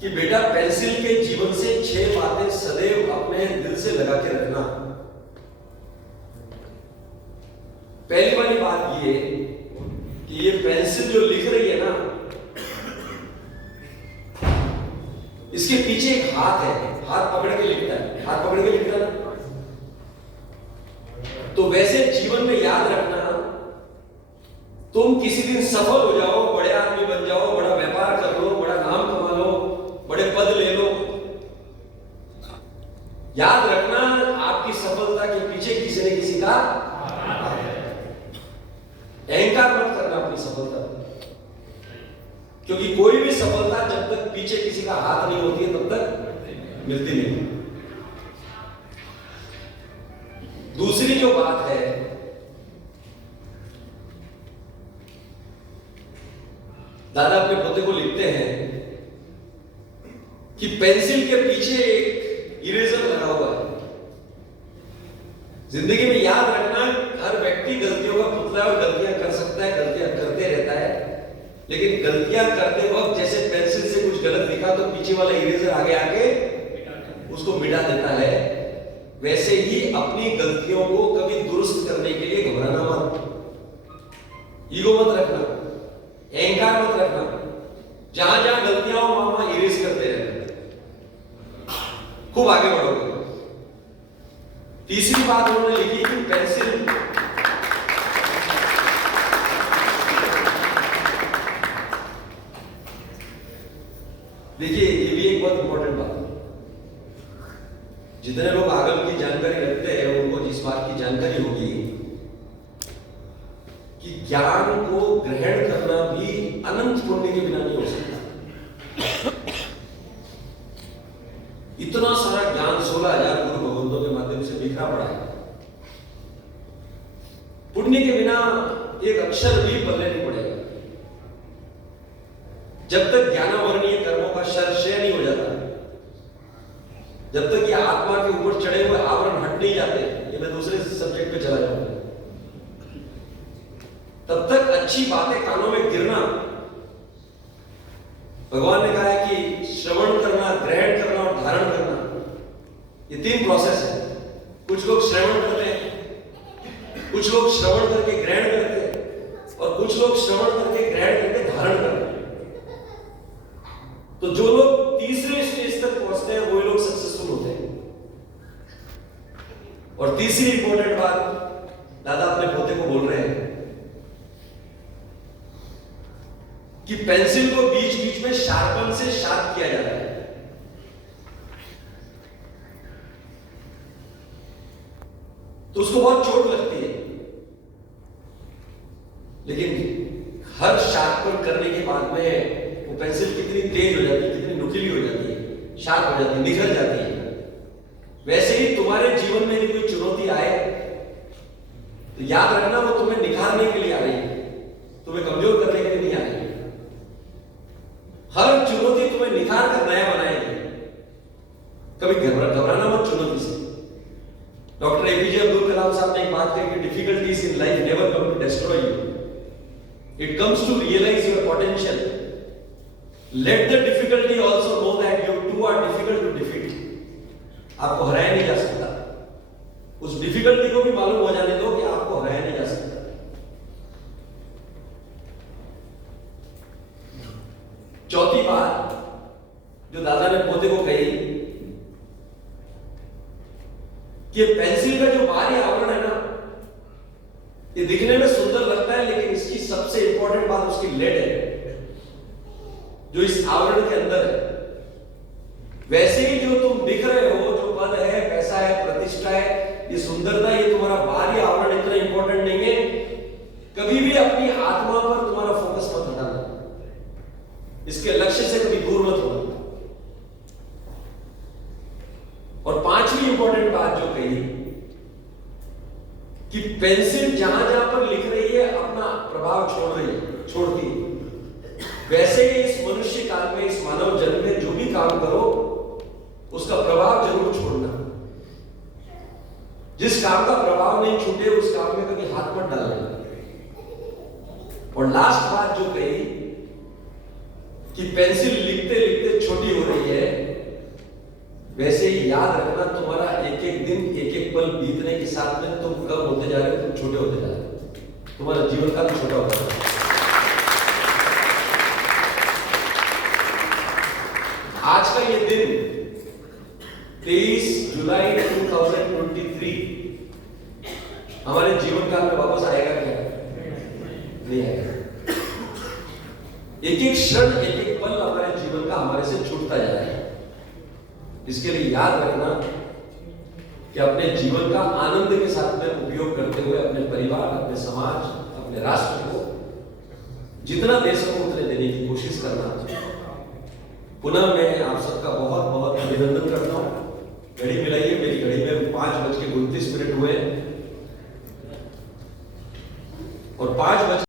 कि बेटा पेंसिल के जीवन से 6 बातें सदैव अपने दिल से लगा के रखना। पहली वाली बात ये कि ये पेंसिल जो लिख रही है ना, इसके पीछे एक हाथ है, हाथ पकड़ के लिखता है, हाथ पकड़ के लिखता है ना। तो वैसे जीवन में याद रखना, तुम किसी दिन सफल हो जाओ, बड़े आदमी बन जाओ, बड़ा व्यापार कर लो, बड़ा नाम कमा लो, बड़े पद ले लो, याद रखना आपकी सफलता के पीछे किसी न किसी का अहंकार मत करना अपनी सफलता, क्योंकि कोई भी सफलता जब तक पीछे किसी का हाथ नहीं होती है तब तक मिलती नहीं। दूसरी जो बात है, दादा अपने पोते को लिखते हैं कि पेंसिल के पीछे एक इरेजर लगा हुआ है। जिंदगी में याद रखना, हर व्यक्ति गलतियों का पुतला है और गलतियां कर सकता है, गलतियां करते रहता है, लेकिन गलतियां करते वक्त जैसे पेंसिल से कुछ गलत लिखा तो पीछे वाला इरेजर आगे आके उसको मिटा देता है, वैसे ही अपनी गलतियों को कभी दुरुस्त करने के लिए घबराना मत, ईगो मत रखना, अहंकार मत रखना। जहां जहां गलतियां हो वहां इरेज करते रहना, खूब आगे बढ़ोगे। तीसरी बात उन्होंने लिखी कि पेंसिल देखिए, ये भी एक बहुत इंपॉर्टेंट बात है। जितने लोग आगम की जानकारी रखते हैं उनको जिस बात की जानकारी होगी कि ज्ञान को ग्रहण करना भी अनंत पुण्य के बिना नहीं हो सकता। इतना सारा ज्ञान 16,000 गुरु भगवंतों के माध्यम से बिखरा पड़ा है, पुण्य के बिना एक अक्षर भी पल्ले नहीं पड़ेगा। जब तक ज्ञानावर्णीय कर्मों का क्षय नहीं हो जाता, जब तक ये आत्मा के ऊपर चढ़े हुए आवरण हट नहीं जाते, ये मैं दूसरे सब्जेक्ट पे चला जाऊंगा, तब तक अच्छी बातें कानों में गिरना। भगवान ने कहा है कि श्रवण करना, ग्रहण करना और धारण करना, ये 3 प्रोसेस है। कुछ लोग श्रवण करते हैं, कुछ लोग श्रवण करके ग्रहण करते हैं, और कुछ लोग श्रवण करके ग्रहण करके धारण करते हैं। तो जो लोग तीसरे स्टेज तक पहुंचते हैं वही लोग सक्सेसफुल होते हैं। और तीसरी इंपॉर्टेंट बात दादा अपने पोते को बोल रहे हैं कि पेंसिल को बीच बीच में शार्पन से शार्प किया जाता है। तो उसको बहुत चोट लगती है, लेकिन हर शार्पन करने के बाद में वो पेंसिल कितनी तेज हो जाती है, कितनी नुकीली हो जाती है, शार्प हो जाती है, निखर जाती है। वैसे ही तुम्हारे जीवन में यदि कोई चुनौती आए तो याद रखना वो तुम्हें निखारने के लिए आ रही है, तुम्हें कमजोर करने के लिए नहीं आ रही है। हर चुनौती तुम्हें निखार कर नया बनाएगी। कभी घबराना मत चुनौती से। डॉक्टर एपीजे अब्दुल कलाम साहब ने एक बात कही कि difficulties in life never come to destroy you, it comes to realise your potential. Let the difficulty also know that you too are difficult to defeat. आपको हराया नहीं जा सकता, उस डिफिकल्टी को भी मालूम हो जाने दो कि आपको हराया नहीं जा सकता। चौथी बात जो दादा ने पोते को कही कि पेंसिल का जो बाहरी आवरण है ना, ये दिखने में सुंदर लगता है, लेकिन इसकी सबसे इंपॉर्टेंट बात उसकी लेड है जो इस आवरण के अंदर है। वैसे ही जो तुम दिख रहे हो, जो पद है, पैसा है, प्रतिष्ठा है, ये सुंदरता, ये तुम्हारा बाहरी आवरण इतना इंपॉर्टेंट नहीं है। कभी भी अपनी आत्मा पर तुम्हारा फोकस मत हटाना, इसके लक्ष्य से कभी दूर मत होना। और 5वीं इंपॉर्टेंट बात जो कही कि पेंसिल जहां जहां पर लिख रही है अपना प्रभाव छोड़ती है। वैसे ही इस मनुष्य काल में, इस मानव जन्म में जो भी काम करो उसका प्रभाव जरूर छोड़ना। जिस काम का प्रभाव नहीं छूटे उस काम में कभी हाथ मत डालना। और लास्ट बात जो कही कि पेंसिल लिखते लिखते छोटी हो रही के साथ में तुम कम होते जा रहे हो, तुम छोटे होते जा रहे हो, तुम्हारा जीवन काल छोटा होता है। आज का ये दिन 23 जुलाई 2023 हमारे जीवन काल में वापस आएगा क्या? नहीं आएगा। एक एक क्षण, एक एक पल हमारे जीवन का हमारे से छूटता जा रहा है। इसके लिए याद रखना कि अपने जीवन का आनंद के साथ में उपयोग करते हुए अपने परिवार, अपने समाज, अपने राष्ट्र को जितना दे सको उतने देने की कोशिश करना। पुनः मैं आप सबका बहुत बहुत अभिनंदन करता हूं। घड़ी मिलाइए, मेरी घड़ी में 5:29 हुए और 5